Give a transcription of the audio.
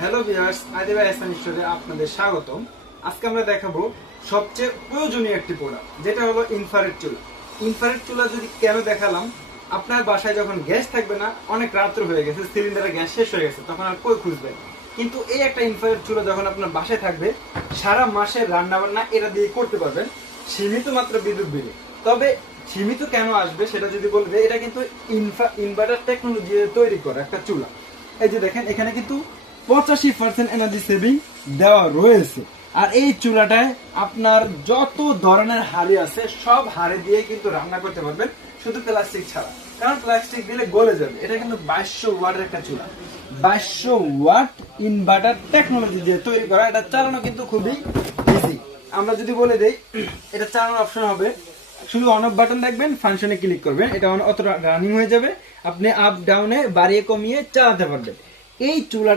Hello viewers, Adiba এহসান স্টোরে আপনাদের স্বাগতম। আজকে আমরা দেখাবো সবচেয়ে প্রয়োজনীয় একটি প্রোডাক্ট, যেটা হলো ইনফ্রারেড চুলা। ইনফ্রারেড চুলা যদি কেন দেখালাম, আপনার বাসায় যখন গ্যাস থাকবে না, অনেক রাত্র হয়ে গেছে, সিলিন্ডারে গ্যাস শেষ হয়ে গেছে, তখন আর কই খুঁজবেন। কিন্তু এই একটা ইনফ্রারেড চুলা যখন আপনার বাসায় থাকবে, সারা মাসের রান্না বান্না এটা দিয়ে করতে পারবেন, সীমিত মাত্র বিদ্যুৎ বিলে। তবে সীমিত কেন আসবে সেটা যদি বলবে, এটা কিন্তু ইনভার্টার টেকনোলজি দিয়ে তৈরি করা একটা চুলা। এই যে দেখেন, এখানে কিন্তু 85% এনার্জি সেভিং দেওয়া রয়েছে। আর এই চুলাটায় আপনার যত ধরনের হাড়ি আছে সব হাড়ি দিয়ে কিন্তু রান্না করতে পারবেন, শুধু প্লাস্টিক ছাড়া, কারণ প্লাস্টিক দিলে গলে যাবে। এটা কিন্তু 2200 ওয়াটের একটা চুলা, 2200 ওয়াট ইনভার্টার টেকনোলজি দিয়ে তৈরি করা। এটা চালানো কিন্তু খুবই ইজি। আমরা যদি বলে দেই, এটা চালানোর অপশন হবে, শুধু অন অফ বাটন রাখবেন, ফাংশনে ক্লিক করবেন, এটা অত রানিং হয়ে যাবে, আপনি আপ ডাউনে বাড়িয়ে কমিয়ে চালাতে পারবেন। এই চুলাটা